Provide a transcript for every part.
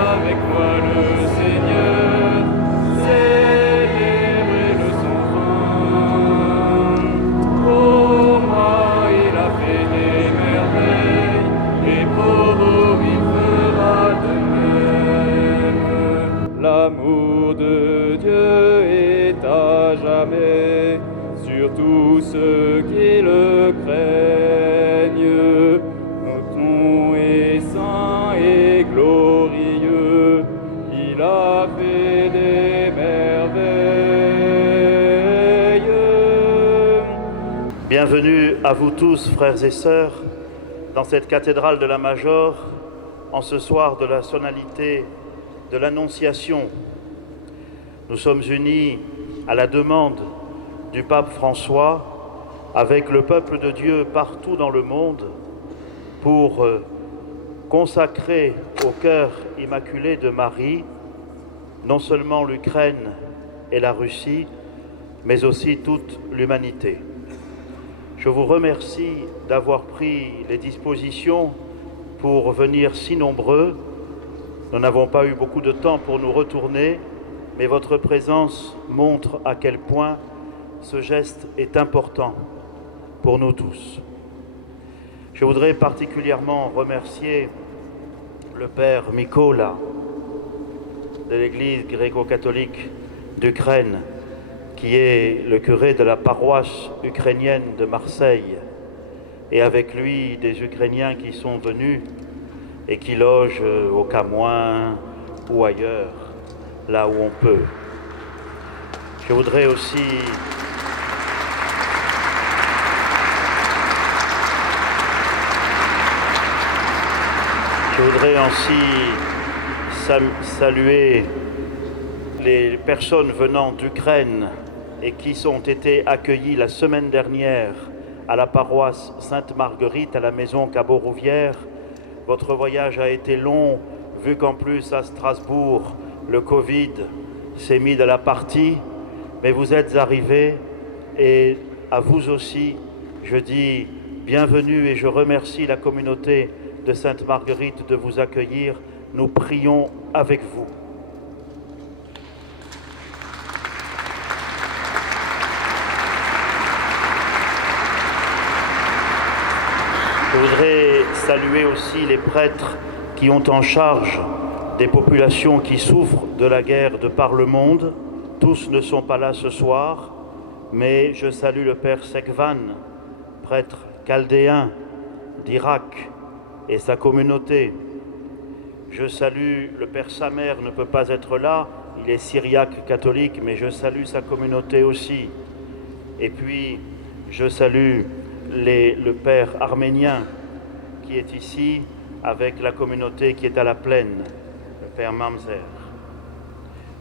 avec moi le Seigneur, célébrez-le sans fin. Pour moi il a fait des merveilles, et pour vous il fera de même. L'amour de Dieu est à jamais sur tous ceux qui le craignent. Notre nom est saint et glorieux, il a fait des merveilles. Bienvenue à vous tous, frères et sœurs, dans cette cathédrale de la Major, en ce soir de la solennité de l'Annonciation. Nous sommes unis à la demande du pape François, avec le peuple de Dieu partout dans le monde, pour consacrer au cœur immaculé de Marie, non seulement l'Ukraine et la Russie, mais aussi toute l'humanité. Je vous remercie d'avoir pris les dispositions pour venir si nombreux. Nous n'avons pas eu beaucoup de temps pour nous retourner, mais votre présence montre à quel point ce geste est important pour nous tous. Je voudrais particulièrement remercier le père Mykola de l'Église gréco-catholique d'Ukraine, qui est le curé de la paroisse ukrainienne de Marseille, et avec lui des Ukrainiens qui sont venus et qui logent au Camoin ou ailleurs, là où on peut. Je voudrais aussi saluer les personnes venant d'Ukraine et qui ont été accueillies la semaine dernière à la paroisse Sainte-Marguerite à la maison Cabot-Rouvière. Votre voyage a été long, vu qu'en plus à Strasbourg, le Covid s'est mis de la partie, mais vous êtes arrivés et à vous aussi, je dis bienvenue et je remercie la communauté de Sainte-Marguerite de vous accueillir. Nous prions avec vous. Je voudrais saluer aussi les prêtres qui ont en charge des populations qui souffrent de la guerre de par le monde. Tous ne sont pas là ce soir, mais je salue le père Sekvan, prêtre chaldéen d'Irak, et sa communauté. Je salue le père Samer, ne peut pas être là, il est syriaque catholique, mais je salue sa communauté aussi. Et puis, je salue le père arménien qui est ici, avec la communauté qui est à la plaine, le père Mamzer.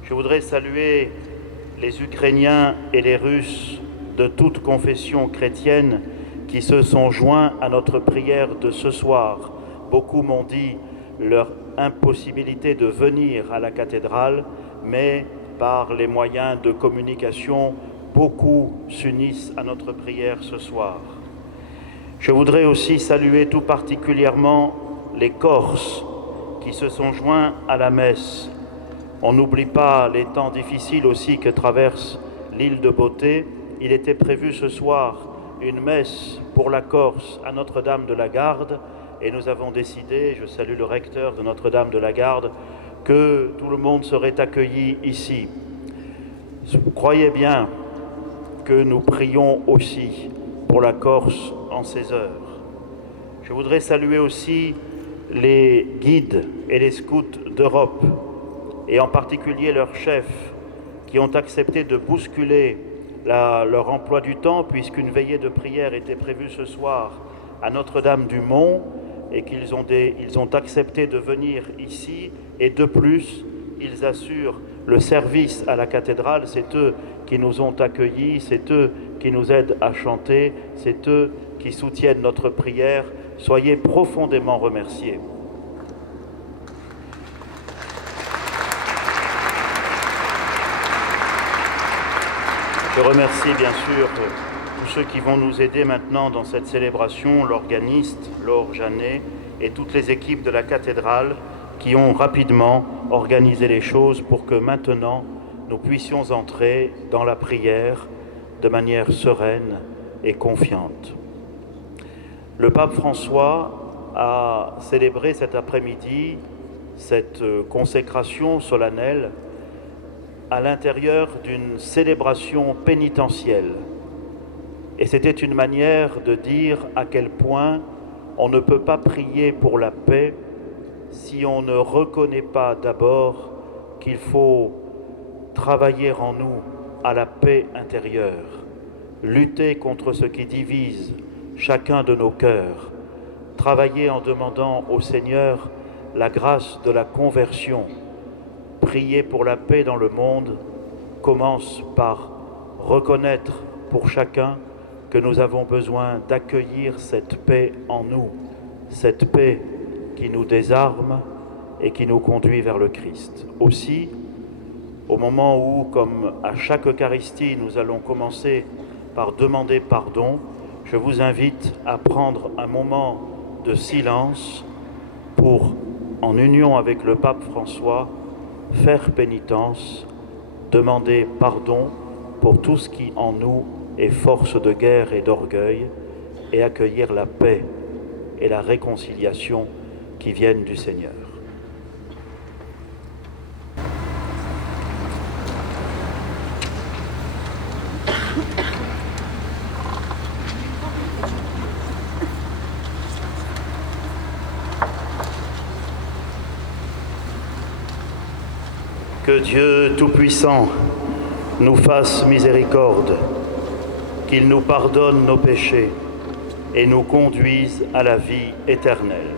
Je voudrais saluer les Ukrainiens et les Russes de toute confession chrétienne qui se sont joints à notre prière de ce soir. Beaucoup m'ont dit leur impossibilité de venir à la cathédrale, mais par les moyens de communication, beaucoup s'unissent à notre prière ce soir. Je voudrais aussi saluer tout particulièrement les Corses qui se sont joints à la messe. On n'oublie pas les temps difficiles aussi que traverse l'île de Beauté. Il était prévu ce soir une messe pour la Corse à Notre-Dame de la Garde, et nous avons décidé, je salue le recteur de Notre-Dame de la Garde, que tout le monde serait accueilli ici. Croyez bien que nous prions aussi pour la Corse en ces heures. Je voudrais saluer aussi les guides et les scouts d'Europe, et en particulier leurs chefs, qui ont accepté de bousculer leur emploi du temps, puisqu'une veillée de prière était prévue ce soir à Notre-Dame-du-Mont, et qu'ils ont accepté de venir ici, et de plus, ils assurent le service à la cathédrale. C'est eux qui nous ont accueillis, c'est eux qui nous aident à chanter, c'est eux qui soutiennent notre prière. Soyez profondément remerciés. Je remercie bien sûr tous ceux qui vont nous aider maintenant dans cette célébration, l'organiste, Laure Janet, et toutes les équipes de la cathédrale qui ont rapidement organisé les choses pour que maintenant nous puissions entrer dans la prière de manière sereine et confiante. Le pape François a célébré cet après-midi cette consécration solennelle à l'intérieur d'une célébration pénitentielle. Et c'était une manière de dire à quel point on ne peut pas prier pour la paix si on ne reconnaît pas d'abord qu'il faut travailler en nous à la paix intérieure, lutter contre ce qui divise chacun de nos cœurs, travailler en demandant au Seigneur la grâce de la conversion. Prier pour la paix dans le monde commence par reconnaître pour chacun que nous avons besoin d'accueillir cette paix en nous, cette paix qui nous désarme et qui nous conduit vers le Christ. Aussi, au moment où, comme à chaque Eucharistie, nous allons commencer par demander pardon, je vous invite à prendre un moment de silence pour, en union avec le pape François, faire pénitence, demander pardon pour tout ce qui en nous est force de guerre et d'orgueil, et accueillir la paix et la réconciliation qui viennent du Seigneur. Que Dieu Tout-Puissant nous fasse miséricorde, qu'il nous pardonne nos péchés et nous conduise à la vie éternelle.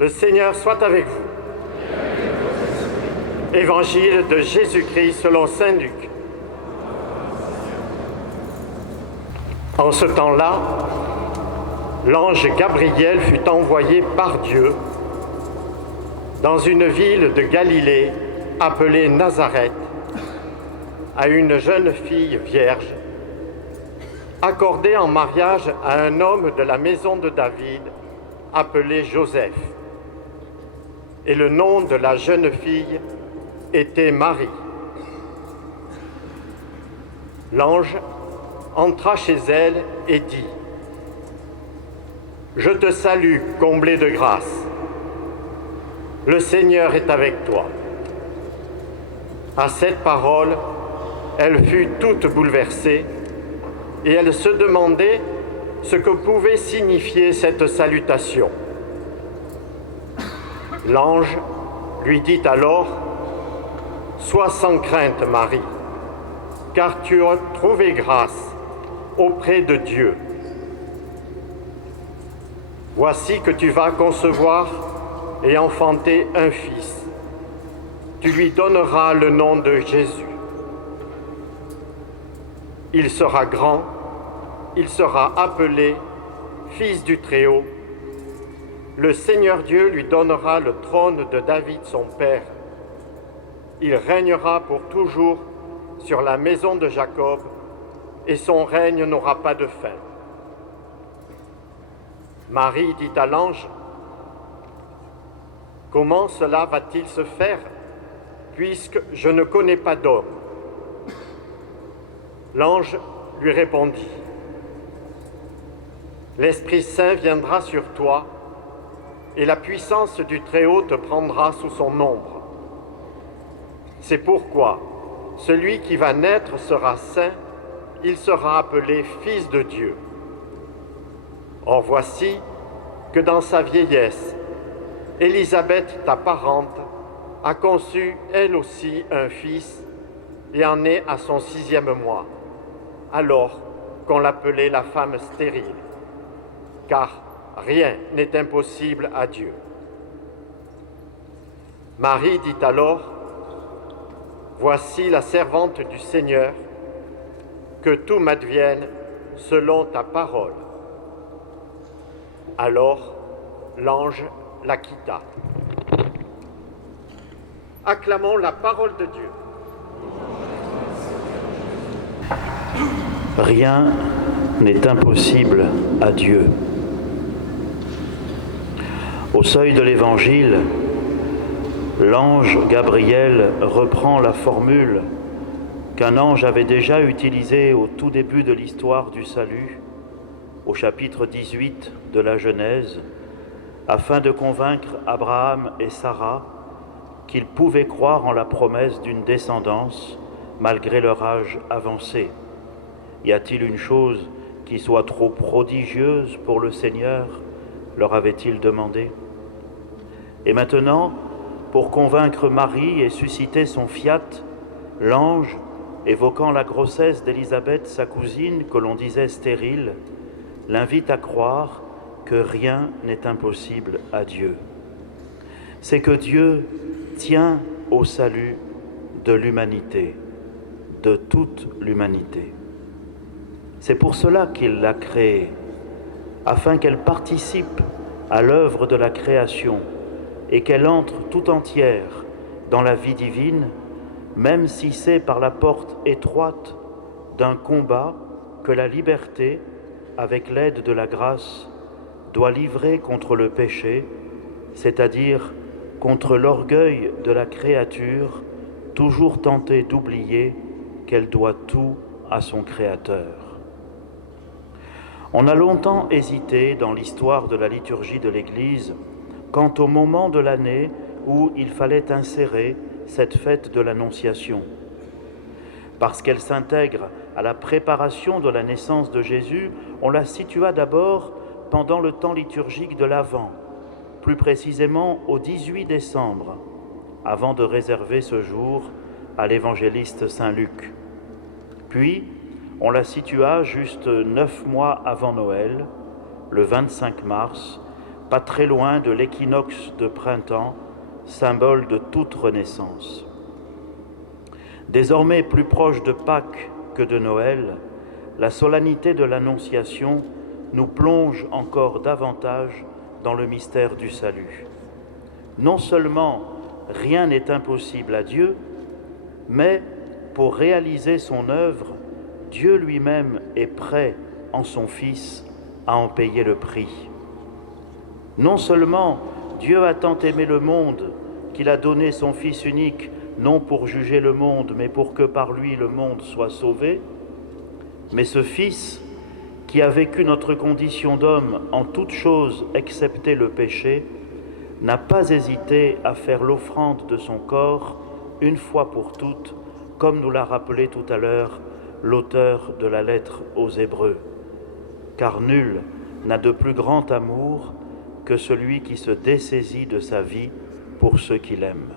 Le Seigneur soit avec vous. Évangile de Jésus-Christ selon saint Luc. En ce temps-là, l'ange Gabriel fut envoyé par Dieu dans une ville de Galilée appelée Nazareth à une jeune fille vierge, accordée en mariage à un homme de la maison de David appelé Joseph. Et le nom de la jeune fille était Marie. L'ange entra chez elle et dit : « Je te salue, comblée de grâce. Le Seigneur est avec toi. » À cette parole, elle fut toute bouleversée et elle se demandait ce que pouvait signifier cette salutation. L'ange lui dit alors : « Sois sans crainte, Marie, car tu as trouvé grâce auprès de Dieu. Voici que tu vas concevoir et enfanter un fils. Tu lui donneras le nom de Jésus. Il sera grand, il sera appelé Fils du Très-Haut. Le Seigneur Dieu lui donnera le trône de David son père. Il régnera pour toujours sur la maison de Jacob, et son règne n'aura pas de fin. » Marie dit à l'ange : « Comment cela va-t-il se faire, puisque je ne connais pas d'homme ? » L'ange lui répondit : « L'Esprit Saint viendra sur toi, et la puissance du Très-Haut te prendra sous son ombre. C'est pourquoi celui qui va naître sera saint, il sera appelé Fils de Dieu. Or voici que dans sa vieillesse, Élisabeth, ta parente, a conçu elle aussi un fils et en est à son 6e mois, alors qu'on l'appelait la femme stérile, car rien n'est impossible à Dieu. Marie dit alors, « Voici la servante du Seigneur, que tout m'advienne selon ta parole. » Alors l'ange la quitta. Acclamons la parole de Dieu. Rien n'est impossible à Dieu. Au seuil de l'Évangile, l'ange Gabriel reprend la formule qu'un ange avait déjà utilisée au tout début de l'histoire du salut, au chapitre 18 de la Genèse, afin de convaincre Abraham et Sarah qu'ils pouvaient croire en la promesse d'une descendance malgré leur âge avancé. Y a-t-il une chose qui soit trop prodigieuse pour le Seigneur ? Leur avait-il demandé. Et maintenant, pour convaincre Marie et susciter son fiat, l'ange, évoquant la grossesse d'Élisabeth, sa cousine, que l'on disait stérile, l'invite à croire que rien n'est impossible à Dieu. C'est que Dieu tient au salut de l'humanité, de toute l'humanité. C'est pour cela qu'il l'a créée, afin qu'elle participe à l'œuvre de la création et qu'elle entre tout entière dans la vie divine, même si c'est par la porte étroite d'un combat que la liberté, avec l'aide de la grâce, doit livrer contre le péché, c'est-à-dire contre l'orgueil de la créature, toujours tentée d'oublier qu'elle doit tout à son Créateur. On a longtemps hésité dans l'histoire de la liturgie de l'Église quant au moment de l'année où il fallait insérer cette fête de l'Annonciation. Parce qu'elle s'intègre à la préparation de la naissance de Jésus, on la situa d'abord pendant le temps liturgique de l'Avent, plus précisément au 18 décembre, avant de réserver ce jour à l'évangéliste Saint Luc. Puis, on la situa juste 9 mois avant Noël, le 25 mars, pas très loin de l'équinoxe de printemps, symbole de toute renaissance. Désormais plus proche de Pâques que de Noël, la solennité de l'Annonciation nous plonge encore davantage dans le mystère du salut. Non seulement rien n'est impossible à Dieu, mais pour réaliser son œuvre, Dieu lui-même est prêt en son Fils à en payer le prix. Non seulement Dieu a tant aimé le monde qu'il a donné son Fils unique, non pour juger le monde, mais pour que par lui le monde soit sauvé, mais ce Fils, qui a vécu notre condition d'homme en toutes choses excepté le péché, n'a pas hésité à faire l'offrande de son corps une fois pour toutes, comme nous l'a rappelé tout à l'heure l'auteur de la lettre aux Hébreux. Car nul n'a de plus grand amour que celui qui se dessaisit de sa vie pour ceux qu'il aime.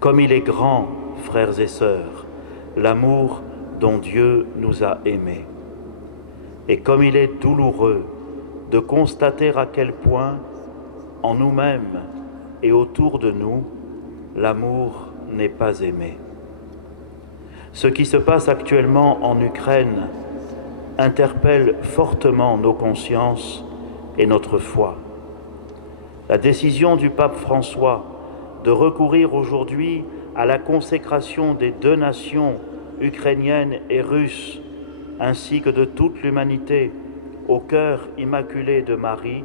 Comme il est grand, frères et sœurs, l'amour dont Dieu nous a aimés. Et comme il est douloureux de constater à quel point, en nous-mêmes et autour de nous, l'amour n'est pas aimé. Ce qui se passe actuellement en Ukraine interpelle fortement nos consciences et notre foi. La décision du pape François de recourir aujourd'hui à la consécration des 2 nations, ukrainienne et russe, ainsi que de toute l'humanité, au cœur immaculé de Marie,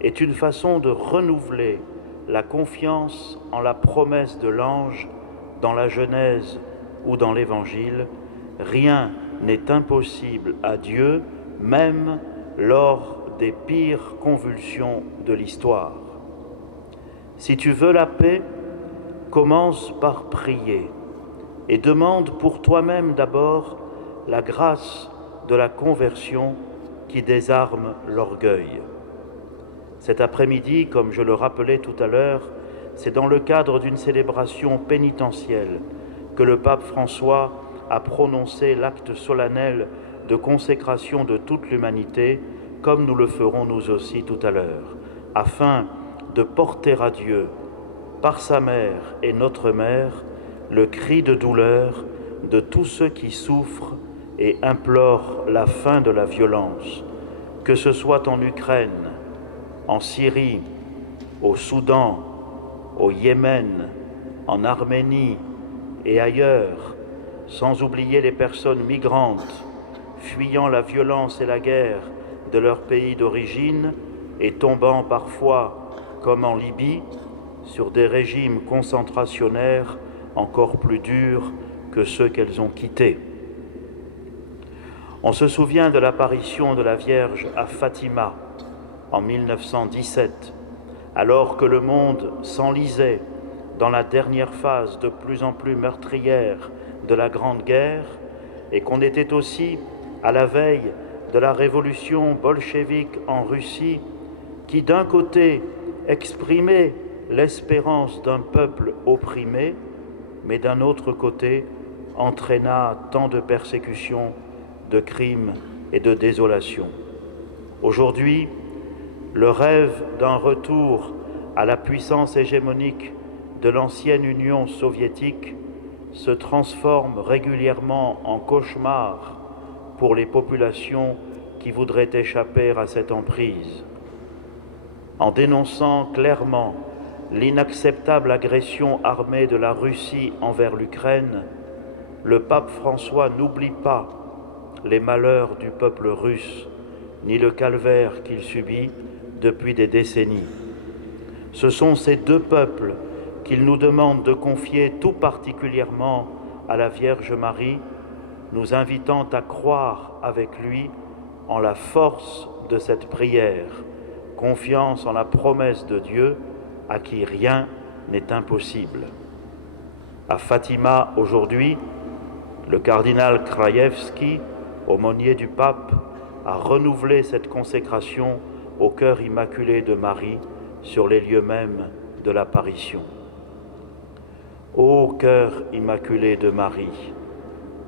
est une façon de renouveler la confiance en la promesse de l'ange dans la Genèse ou dans l'Évangile. Rien n'est impossible à Dieu, même lors des pires convulsions de l'histoire. Si tu veux la paix, commence par prier et demande pour toi-même d'abord la grâce de la conversion qui désarme l'orgueil. Cet après-midi, comme je le rappelais tout à l'heure, c'est dans le cadre d'une célébration pénitentielle que le pape François a prononcé l'acte solennel de consécration de toute l'humanité comme nous le ferons nous aussi tout à l'heure, afin de porter à Dieu, par sa mère et notre mère, le cri de douleur de tous ceux qui souffrent et implorent la fin de la violence, que ce soit en Ukraine, en Syrie, au Soudan, au Yémen, en Arménie et ailleurs, sans oublier les personnes migrantes, fuyant la violence et la guerre de leur pays d'origine et tombant parfois, comme en Libye, sur des régimes concentrationnaires encore plus durs que ceux qu'elles ont quittés. On se souvient de l'apparition de la Vierge à Fatima en 1917, alors que le monde s'enlisait dans la dernière phase de plus en plus meurtrière de la Grande Guerre et qu'on était aussi à la veille de la révolution bolchevique en Russie qui d'un côté exprimait l'espérance d'un peuple opprimé, mais d'un autre côté entraîna tant de persécutions, de crimes et de désolations. Aujourd'hui, le rêve d'un retour à la puissance hégémonique de l'ancienne Union soviétique se transforme régulièrement en cauchemar pour les populations qui voudraient échapper à cette emprise. En dénonçant clairement l'inacceptable agression armée de la Russie envers l'Ukraine, le pape François n'oublie pas les malheurs du peuple russe, ni le calvaire qu'il subit depuis des décennies. Ce sont ces deux peuples qu'il nous demande de confier tout particulièrement à la Vierge Marie, nous invitant à croire avec lui en la force de cette prière, confiance en la promesse de Dieu à qui rien n'est impossible. À Fatima aujourd'hui, le cardinal Krajewski, aumônier du pape, a renouvelé cette consécration au cœur immaculé de Marie sur les lieux mêmes de l'apparition. Ô cœur immaculé de Marie,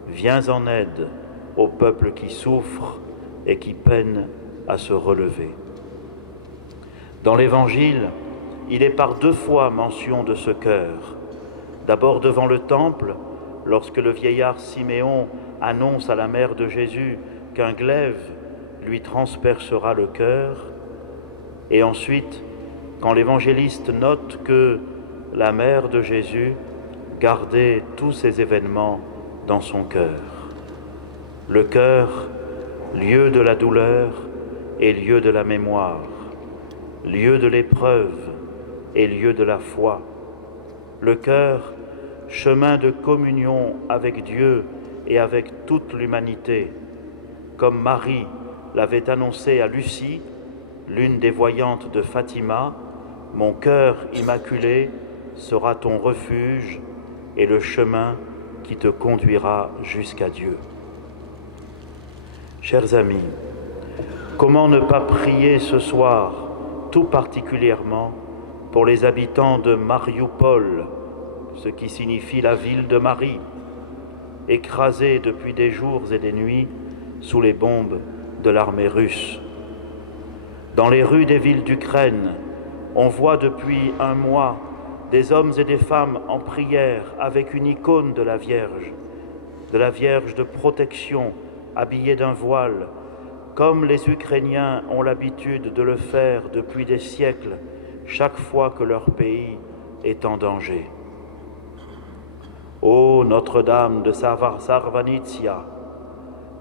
viens en aide au peuple qui souffre et qui peine à se relever. Dans l'Évangile, il est par deux fois mention de ce cœur. D'abord devant le temple, lorsque le vieillard Siméon annonce à la mère de Jésus qu'un glaive lui transpercera le cœur, et ensuite, quand l'évangéliste note que la mère de Jésus gardait tous ces événements dans son cœur. Le cœur, lieu de la douleur et lieu de la mémoire, lieu de l'épreuve et lieu de la foi. Le cœur, chemin de communion avec Dieu et avec toute l'humanité, comme Marie l'avait annoncé à Lucie, l'une des voyantes de Fatima, « Mon cœur immaculé sera ton refuge et le chemin qui te conduira jusqu'à Dieu. » Chers amis, comment ne pas prier ce soir, tout particulièrement pour les habitants de Marioupol, ce qui signifie la ville de Marie, écrasée depuis des jours et des nuits sous les bombes de l'armée russe. Dans les rues des villes d'Ukraine, on voit depuis un mois des hommes et des femmes en prière avec une icône de la Vierge de protection, habillée d'un voile, comme les Ukrainiens ont l'habitude de le faire depuis des siècles, chaque fois que leur pays est en danger. Ô Notre-Dame de Sarvanitsia,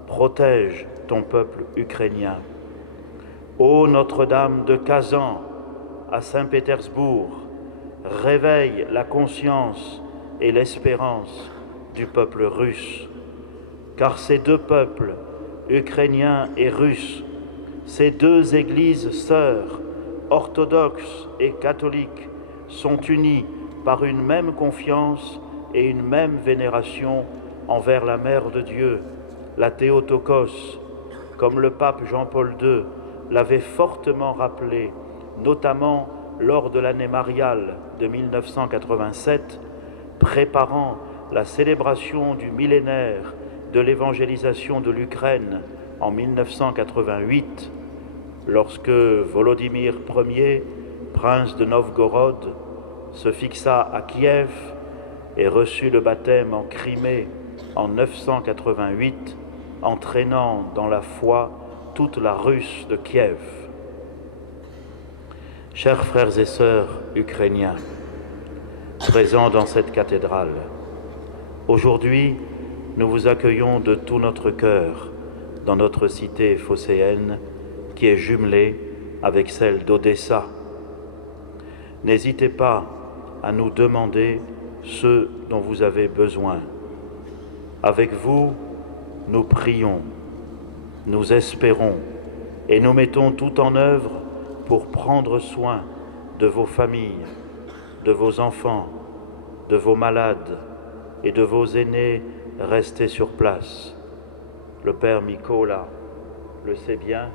protège ton peuple ukrainien. Ô Notre-Dame de Kazan, à Saint-Pétersbourg, réveille la conscience et l'espérance du peuple russe, car ces deux peuples, ukrainiens et russes, ces deux églises sœurs, orthodoxes et catholiques, sont unis par une même confiance et une même vénération envers la Mère de Dieu, la Théotokos, comme le pape Jean-Paul II l'avait fortement rappelé, notamment lors de l'année mariale de 1987, préparant la célébration du millénaire de l'évangélisation de l'Ukraine en 1988, lorsque Volodymyr Ier, prince de Novgorod, se fixa à Kiev et reçut le baptême en Crimée en 988, entraînant dans la foi toute la Russe de Kiev. Chers frères et sœurs ukrainiens, présents dans cette cathédrale, aujourd'hui, nous vous accueillons de tout notre cœur dans notre cité phocéenne qui est jumelée avec celle d'Odessa. N'hésitez pas à nous demander ce dont vous avez besoin. Avec vous, nous prions, nous espérons et nous mettons tout en œuvre pour prendre soin de vos familles, de vos enfants, de vos malades et de vos aînés restés sur place. Le Père Mikola le sait bien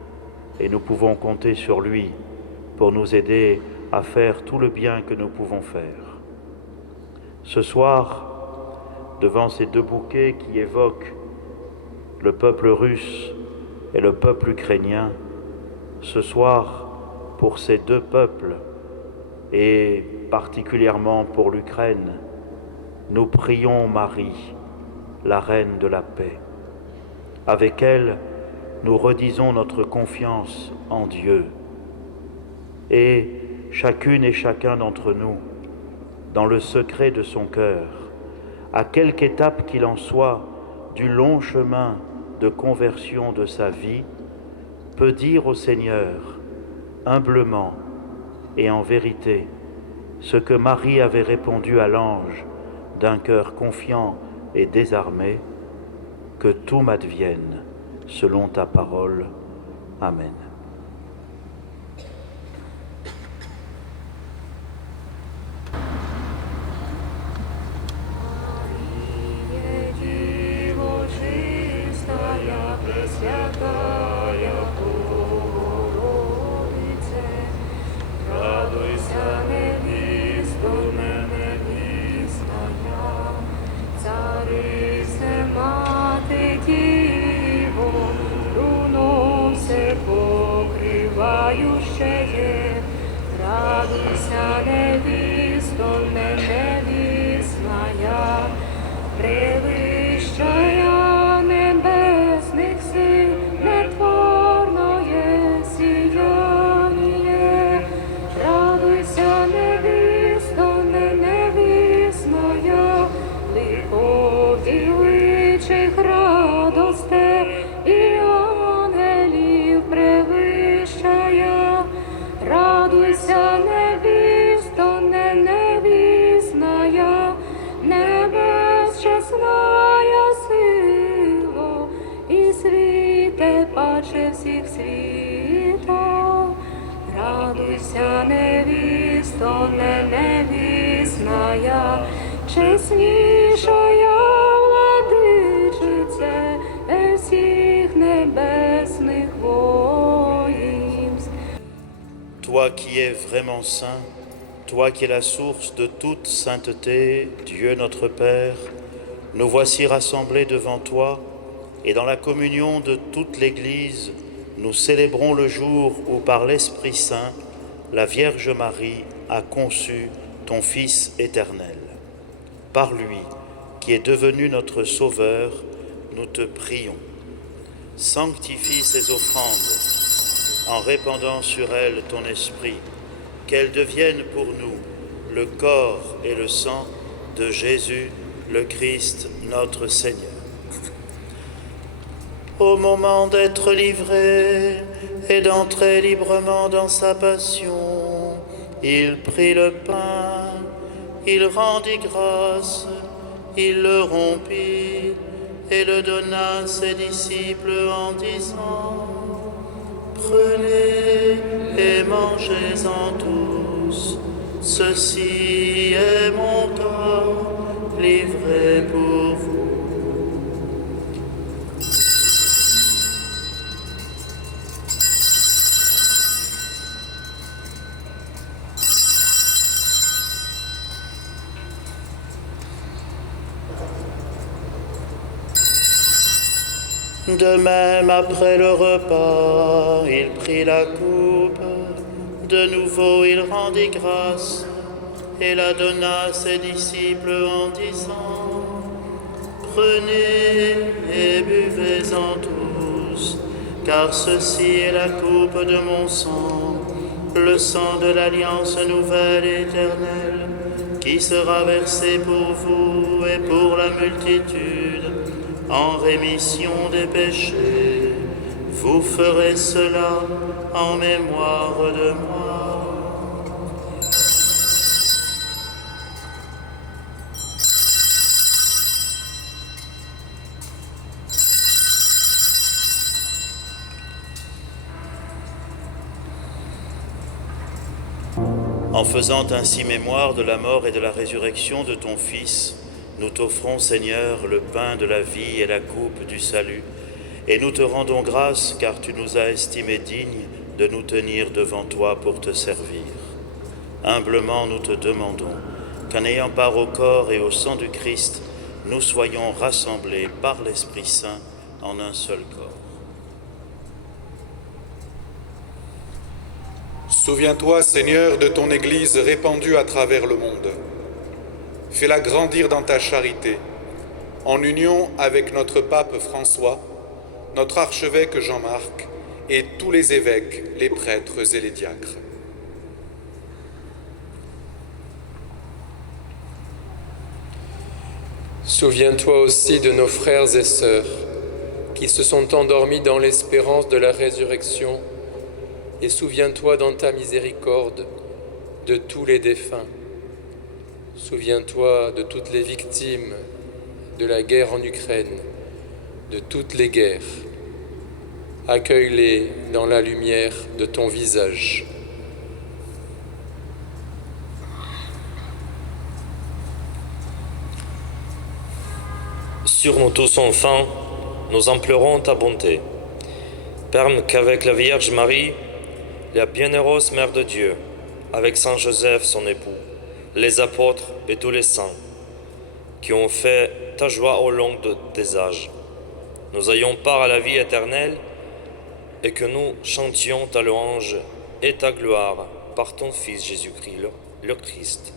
et nous pouvons compter sur lui pour nous aider à faire tout le bien que nous pouvons faire. Ce soir, devant ces deux bouquets qui évoquent le peuple russe et le peuple ukrainien, ce soir, pour ces deux peuples, et particulièrement pour l'Ukraine, nous prions Marie, la Reine de la paix. Avec elle, nous redisons notre confiance en Dieu. Et chacune et chacun d'entre nous, dans le secret de son cœur, à quelque étape qu'il en soit du long chemin de conversion de sa vie, peut dire au Seigneur, humblement et en vérité, ce que Marie avait répondu à l'ange d'un cœur confiant et désarmé, que tout m'advienne selon ta parole. Amen. Toi qui es vraiment saint, toi qui es la source de toute sainteté, Dieu notre Père, nous voici rassemblés devant toi et dans la communion de toute l'Église, nous célébrons le jour où par l'Esprit Saint, la Vierge Marie a conçu ton Fils éternel. Par lui, qui est devenu notre Sauveur, nous te prions. Sanctifie ces offrandes en répandant sur elles ton esprit, qu'elles deviennent pour nous le corps et le sang de Jésus, le Christ, notre Seigneur. Au moment d'être livré et d'entrer librement dans sa passion, il prit le pain, il rendit grâce, il le rompit et le donna à ses disciples en disant: Prenez et mangez-en tous, ceci est mon corps livré pour vous. De même, après le repas, il prit la coupe. De nouveau, il rendit grâce et la donna à ses disciples en disant: Prenez et buvez-en tous, car ceci est la coupe de mon sang, le sang de l'alliance nouvelle et éternelle, qui sera versé pour vous et pour la multitude, en rémission des péchés. Vous ferez cela en mémoire de moi. En faisant ainsi mémoire de la mort et de la résurrection de ton Fils, nous t'offrons, Seigneur, le pain de la vie et la coupe du salut, et nous te rendons grâce car tu nous as estimés dignes de nous tenir devant toi pour te servir. Humblement, nous te demandons qu'en ayant part au corps et au sang du Christ, nous soyons rassemblés par l'Esprit Saint en un seul corps. Souviens-toi, Seigneur, de ton Église répandue à travers le monde. Fais-la grandir dans ta charité, en union avec notre pape François, notre archevêque Jean-Marc et tous les évêques, les prêtres et les diacres. Souviens-toi aussi de nos frères et sœurs qui se sont endormis dans l'espérance de la résurrection, et souviens-toi dans ta miséricorde de tous les défunts. Souviens-toi de toutes les victimes de la guerre en Ukraine, de toutes les guerres. Accueille-les dans la lumière de ton visage. Sur nous tous enfants, nous implorons ta bonté. Permets qu'avec la Vierge Marie, la bienheureuse Mère de Dieu, avec Saint Joseph son époux, les apôtres et tous les saints, qui ont fait ta joie au long des âges, nous ayons part à la vie éternelle et que nous chantions ta louange et ta gloire par ton Fils Jésus-Christ, le Christ.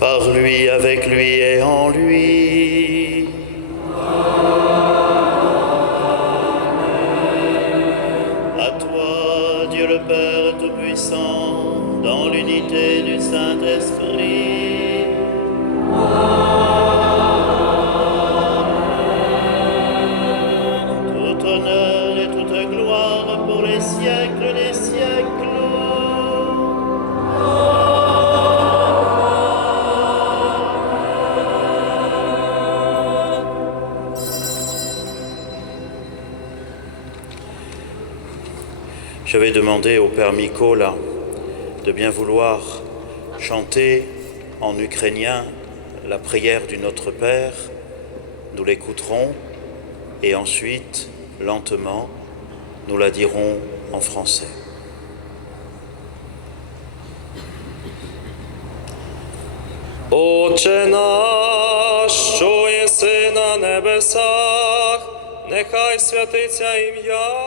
Par lui, avec lui et en lui. À toi, Dieu le Père Tout-Puissant, dans l'unité du Saint-Esprit. Tout honneur et toute gloire pour les siècles des siècles. Je vais demander au Père Mikola de bien vouloir chanter en ukrainien la prière du Notre Père. Nous l'écouterons et ensuite, lentement, nous la dirons en français. Отче наш, що єси на небесах, нехай святиться ім'я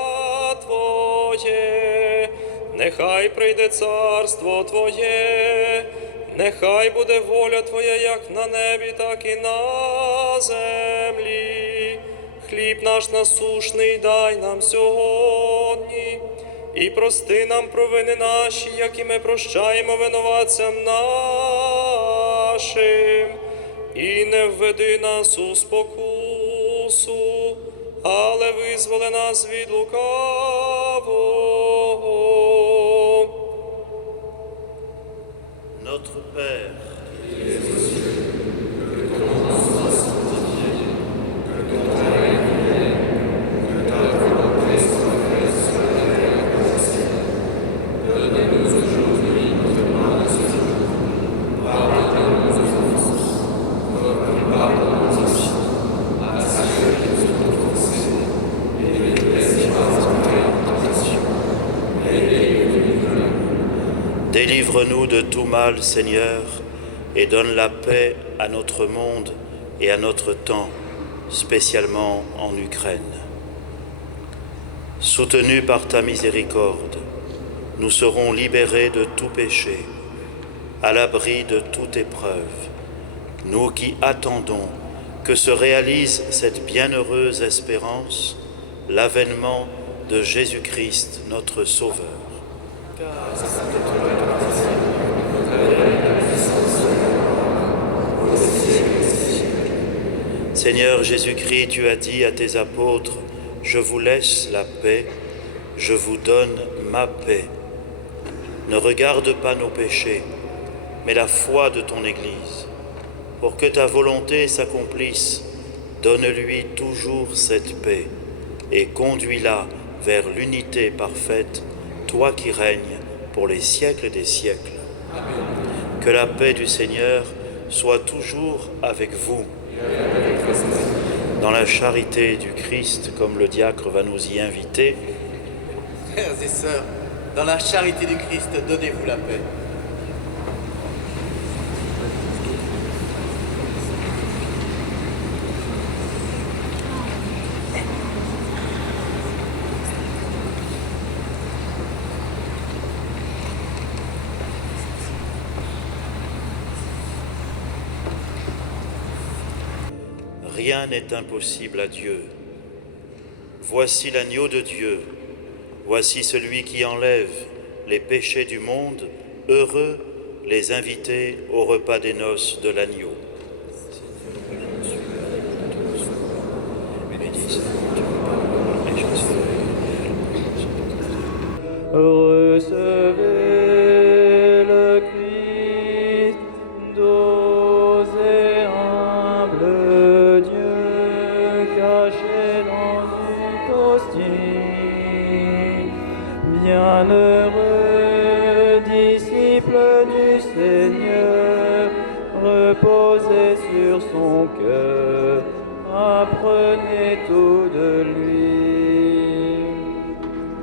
Твоє, нехай прийде царство Твоє, нехай буде воля Твоя як на небі, так і на землі. Хліб наш насушний дай нам сьогодні, і прости нам провини наші, як і ми прощаємо винуватцям нашим, і не введи нас у спокусу, але визволи нас від лукавого. Notre Père, Délivre-nous de tout mal, Seigneur, et donne la paix à notre monde et à notre temps, spécialement en Ukraine. Soutenus par ta miséricorde, nous serons libérés de tout péché, à l'abri de toute épreuve, nous qui attendons que se réalise cette bienheureuse espérance, l'avènement de Jésus-Christ, notre Sauveur. Seigneur Jésus-Christ, tu as dit à tes apôtres, « Je vous laisse la paix, je vous donne ma paix. » Ne regarde pas nos péchés, mais la foi de ton Église. Pour que ta volonté s'accomplisse, donne-lui toujours cette paix et conduis-la vers l'unité parfaite, toi qui règnes pour les siècles des siècles. Amen. Que la paix du Seigneur soit toujours avec vous. Dans la charité du Christ, comme le diacre va nous y inviter. Frères et sœurs, dans la charité du Christ, donnez-vous la paix. Rien n'est impossible à Dieu. Voici l'agneau de Dieu. Voici celui qui enlève les péchés du monde. Heureux les invités au repas des noces de l'agneau. Recevez le Christ, doux et humble Dieu, caché dans une hostie. Bienheureux disciple du Seigneur, reposez sur son cœur, apprenez tout de lui.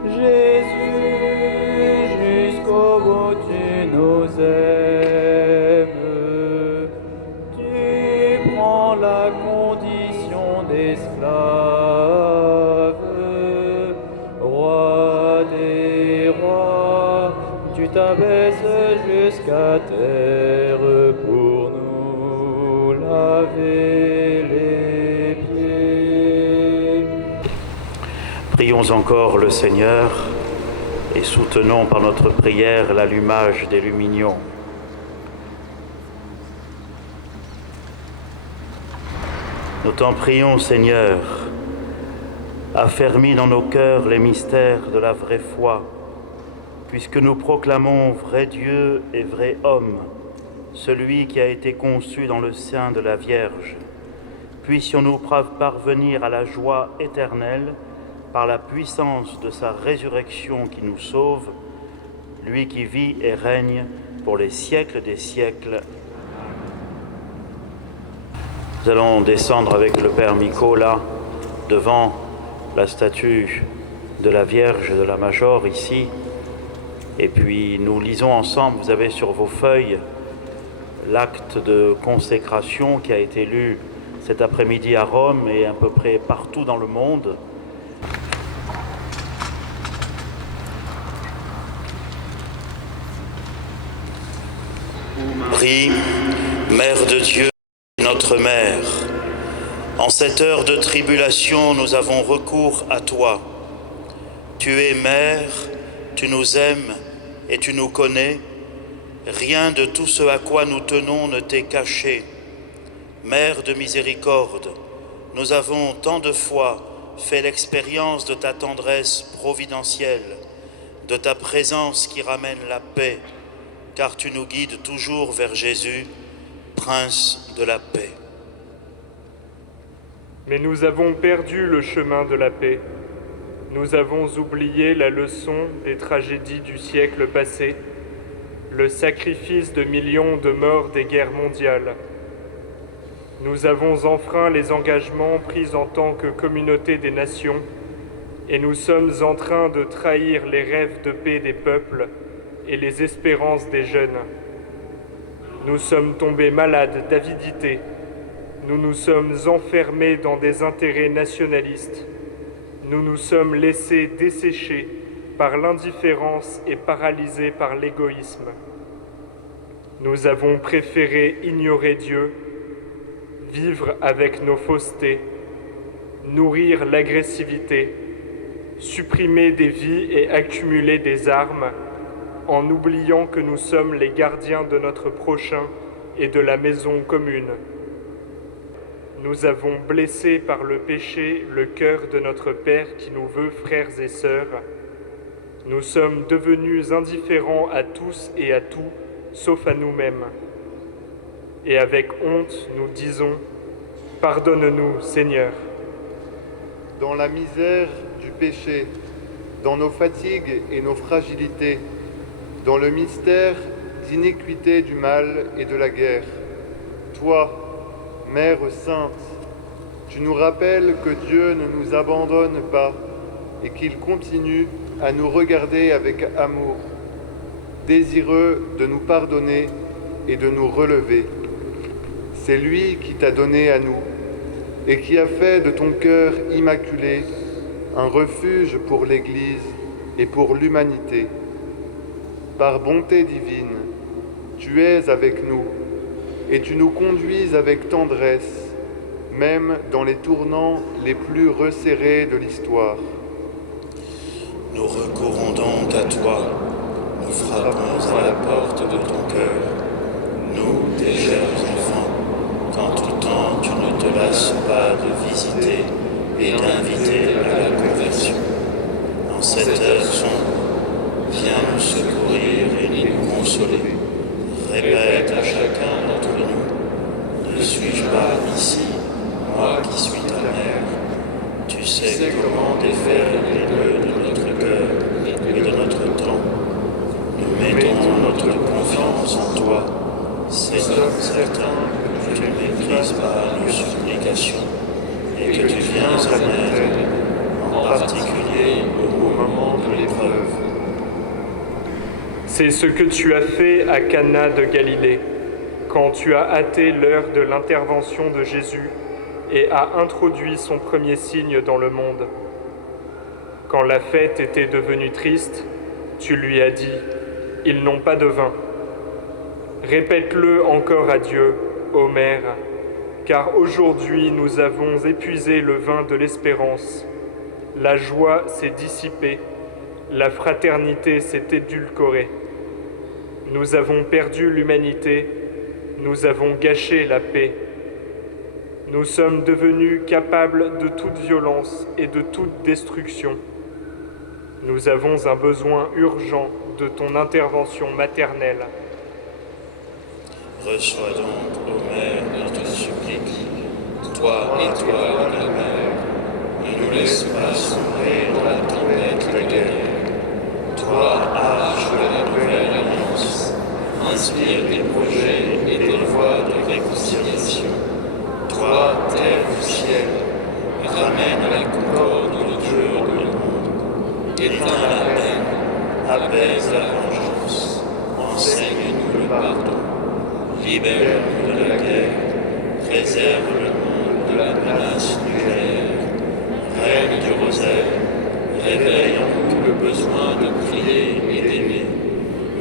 Jésus, jusqu'au bout tu nous aimes, tu prends la condition d'esclave, roi des rois, tu t'abaisses jusqu'à terre pour nous laver les pieds. Prions encore le Seigneur et soutenons par notre prière l'allumage des lumignons. Nous t'en prions, Seigneur, affermis dans nos cœurs les mystères de la vraie foi, puisque nous proclamons vrai Dieu et vrai homme, celui qui a été conçu dans le sein de la Vierge. Puissions-nous parvenir à la joie éternelle par la puissance de sa résurrection qui nous sauve, lui qui vit et règne pour les siècles des siècles. Nous allons descendre avec le Père Micot là, devant la statue de la Vierge de la Major ici, et puis nous lisons ensemble, vous avez sur vos feuilles l'acte de consécration qui a été lu cet après-midi à Rome et à peu près partout dans le monde. Marie, Mère de Dieu, notre Mère, en cette heure de tribulation, nous avons recours à toi. Tu es Mère, tu nous aimes et tu nous connais. Rien de tout ce à quoi nous tenons ne t'est caché. Mère de miséricorde, nous avons tant de fois fait l'expérience de ta tendresse providentielle, de ta présence qui ramène la paix, car tu nous guides toujours vers Jésus, Prince de la paix. Mais nous avons perdu le chemin de la paix. Nous avons oublié la leçon des tragédies du siècle passé, le sacrifice de millions de morts des guerres mondiales. Nous avons enfreint les engagements pris en tant que communauté des nations et nous sommes en train de trahir les rêves de paix des peuples et les espérances des jeunes. Nous sommes tombés malades d'avidité. Nous nous sommes enfermés dans des intérêts nationalistes. Nous nous sommes laissés dessécher par l'indifférence et paralysés par l'égoïsme. Nous avons préféré ignorer Dieu, vivre avec nos faussetés, nourrir l'agressivité, supprimer des vies et accumuler des armes, en oubliant que nous sommes les gardiens de notre prochain et de la maison commune. Nous avons blessé par le péché le cœur de notre Père qui nous veut frères et sœurs. Nous sommes devenus indifférents à tous et à tout, sauf à nous-mêmes. Et avec honte, nous disons « Pardonne-nous, Seigneur ». Dans la misère du péché, dans nos fatigues et nos fragilités, dans le mystère d'iniquité du mal et de la guerre, toi, Mère sainte, tu nous rappelles que Dieu ne nous abandonne pas et qu'il continue à nous regarder avec amour, désireux de nous pardonner et de nous relever. C'est lui qui t'a donné à nous et qui a fait de ton cœur immaculé un refuge pour l'Église et pour l'humanité. Par bonté divine, tu es avec nous et tu nous conduis avec tendresse, même dans les tournants les plus resserrés de l'histoire. Nous recourons donc à toi, nous frappons à la porte de ton cœur, nous, tes chers enfants, qu'en tout temps tu ne te lasses pas de visiter et d'inviter à la conversion. En cette heure sombre, viens nous secourir et nous consoler. Répète à chacun d'entre nous, ne suis-je pas ici, moi qui suis ta mère? Tu sais comment défaire les nœuds de notre cœur et de notre temps. Nous mettons notre confiance en toi. C'est certain que tu ne méprises pas nos supplications et que tu viens en aide, en particulier au moment de l'épreuve. C'est ce que tu as fait à Cana de Galilée, quand tu as hâté l'heure de l'intervention de Jésus et as introduit son premier signe dans le monde. Quand la fête était devenue triste, tu lui as dit « Ils n'ont pas de vin ». Répète-le encore à Dieu, ô Mère, car aujourd'hui nous avons épuisé le vin de l'espérance. La joie s'est dissipée, la fraternité s'est édulcorée. Nous avons perdu l'humanité, nous avons gâché la paix. Nous sommes devenus capables de toute violence et de toute destruction. Nous avons un besoin urgent de ton intervention maternelle. Reçois donc, ô Mère, notre supplique, toi et toi, la Mère, ne nous laisse pas sombrer dans la tempête de guerre. Toi, arche de la nouvelle alliance, inspire des projets et des voies de réconciliation. Toi, terre du ciel, ramène à la concorde autour de le monde. Éteins la haine, apaise la vengeance, enseigne-nous le pardon, libère-nous de la guerre, préserve le monde de la menace nucléaire. Reine du rosaire, réveille en nous le besoin de prier et d'aimer.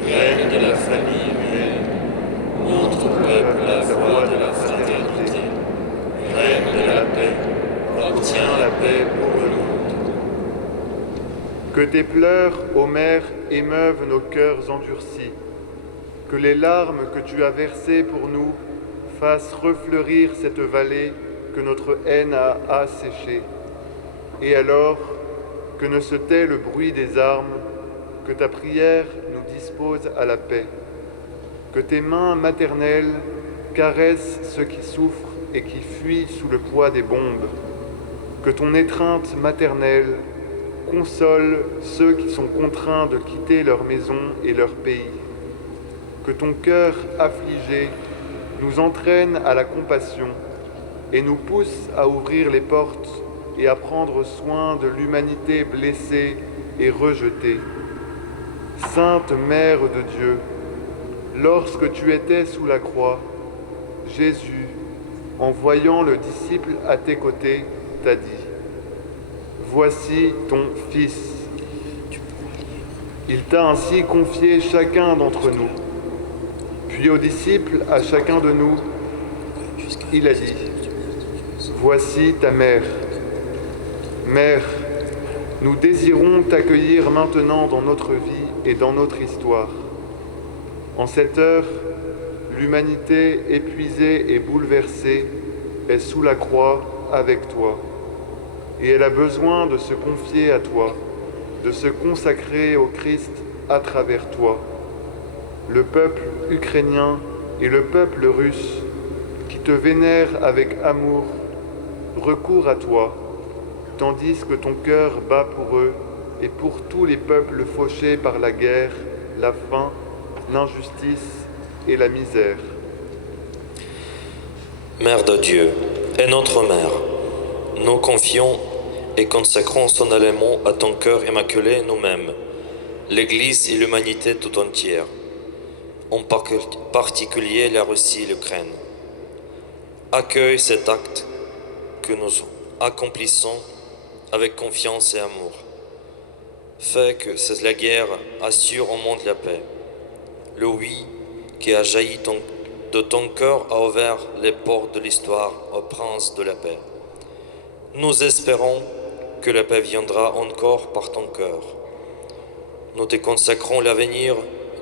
Reine de la famille humaine, montre au peuple la voie de la fraternité. Reine de la paix, obtiens la paix pour le monde. Que tes pleurs, ô Mère, émeuvent nos cœurs endurcis. Que les larmes que tu as versées pour nous fassent refleurir cette vallée que notre haine a asséchée. Et alors, que ne se tait le bruit des armes, que ta prière nous dispose à la paix. Que tes mains maternelles caressent ceux qui souffrent et qui fuient sous le poids des bombes. Que ton étreinte maternelle console ceux qui sont contraints de quitter leur maison et leur pays. Que ton cœur affligé nous entraîne à la compassion et nous pousse à ouvrir les portes et à prendre soin de l'humanité blessée et rejetée. Sainte Mère de Dieu, lorsque tu étais sous la croix, Jésus, en voyant le disciple à tes côtés, t'a dit, « Voici ton Fils ». Il t'a ainsi confié chacun d'entre nous. Puis aux disciples, à chacun de nous, il a dit, « Voici ta mère. Mère, nous désirons t'accueillir maintenant dans notre vie et dans notre histoire. En cette heure, l'humanité épuisée et bouleversée est sous la croix avec toi, et elle a besoin de se confier à toi, de se consacrer au Christ à travers toi. Le peuple ukrainien et le peuple russe, qui te vénèrent avec amour, recourent à toi, tandis que ton cœur bat pour eux et pour tous les peuples fauchés par la guerre, la faim, l'injustice et la misère. Mère de Dieu et notre Mère, nous confions et consacrons solennellement à ton cœur immaculé nous-mêmes, l'Église et l'humanité tout entière, en particulier la Russie et l'Ukraine. Accueille cet acte que nous accomplissons avec confiance et amour. Fais que la guerre assure au monde la paix. Le oui qui a jailli de ton cœur a ouvert les portes de l'histoire au prince de la paix. Nous espérons que la paix viendra encore par ton cœur. Nous te consacrons l'avenir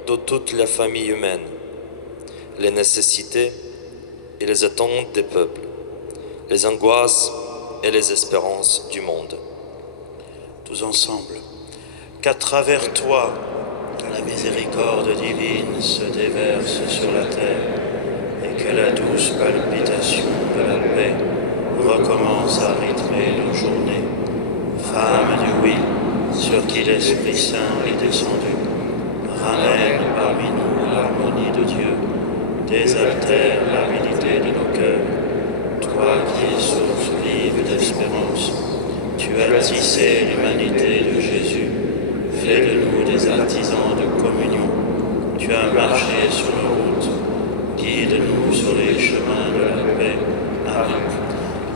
de toute la famille humaine, les nécessités et les attentes des peuples, les angoisses et les espérances du monde. Tous ensemble, qu'à travers toi, la miséricorde divine se déverse sur la terre et que la douce palpitation de la paix recommence à rythmer nos journées. Femme du oui, sur qui l'Esprit Saint est descendu, ramène parmi nous l'harmonie de Dieu, désaltère l'aridité de nos cœurs. Toi qui es source vive d'espérance, tu as tissé l'humanité de Jésus, fais de nous des artisans de communion. Tu as marché sur nos routes, guide-nous sur les chemins de la paix. Amen.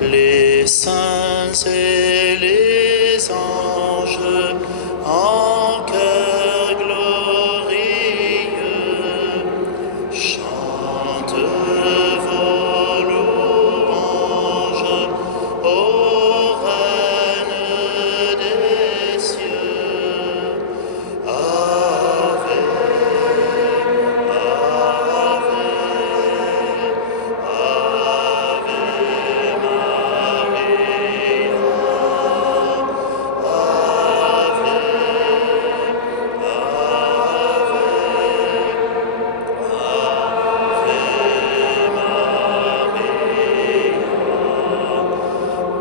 Les saints et les anges en chœur glorieux chantent vos louanges ô Reine des cieux. Ave, Ave, Ave Maria.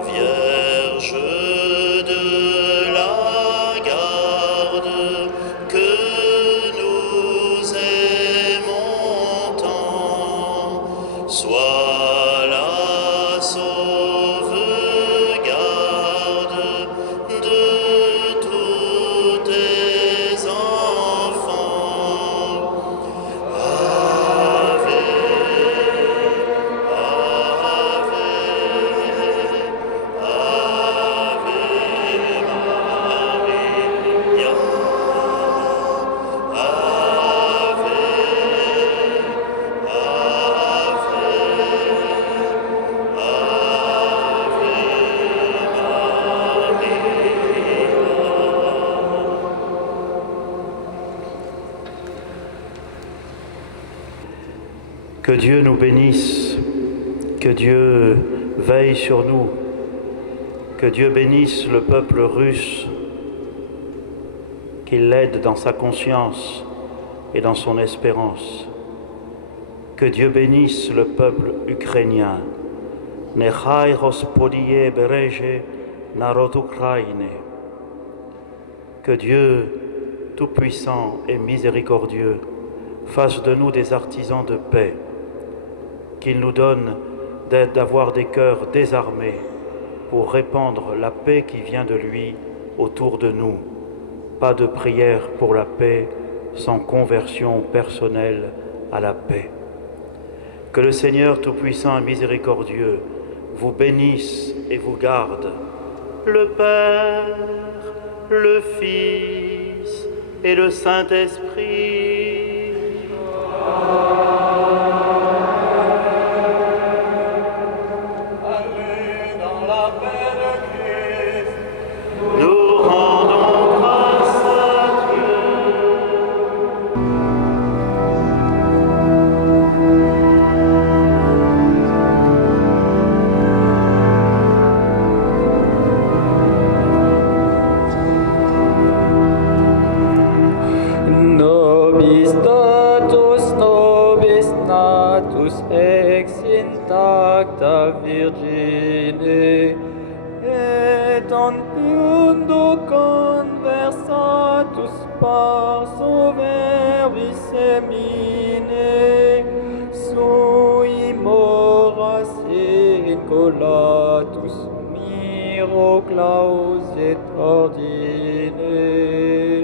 Vierge de la garde que nous aimons tant, sois la sauvegarde de tous tes enfants. Ave, Ave, Ave Maria. Ave, Que Dieu nous bénisse, que Dieu veille sur nous, que Dieu bénisse le peuple russe, qu'il l'aide dans sa conscience et dans son espérance. Que Dieu bénisse le peuple ukrainien. Nechai Gospodie bereje narod Ukraine. Que Dieu, tout-puissant et miséricordieux, fasse de nous des artisans de paix, qu'il nous donne d'avoir des cœurs désarmés pour répandre la paix qui vient de lui autour de nous. Pas de prière pour la paix, sans conversion personnelle à la paix. Que le Seigneur Tout-Puissant et Miséricordieux vous bénisse et vous garde, le Père, le Fils et le Saint-Esprit. Allez dans la paix de Christ. Nous rendons grâce à Dieu. Nobis natus ex intacta Virgine, et ondiundo conversatus pars verbi semine, sui moras incolatus miro clausit ordine.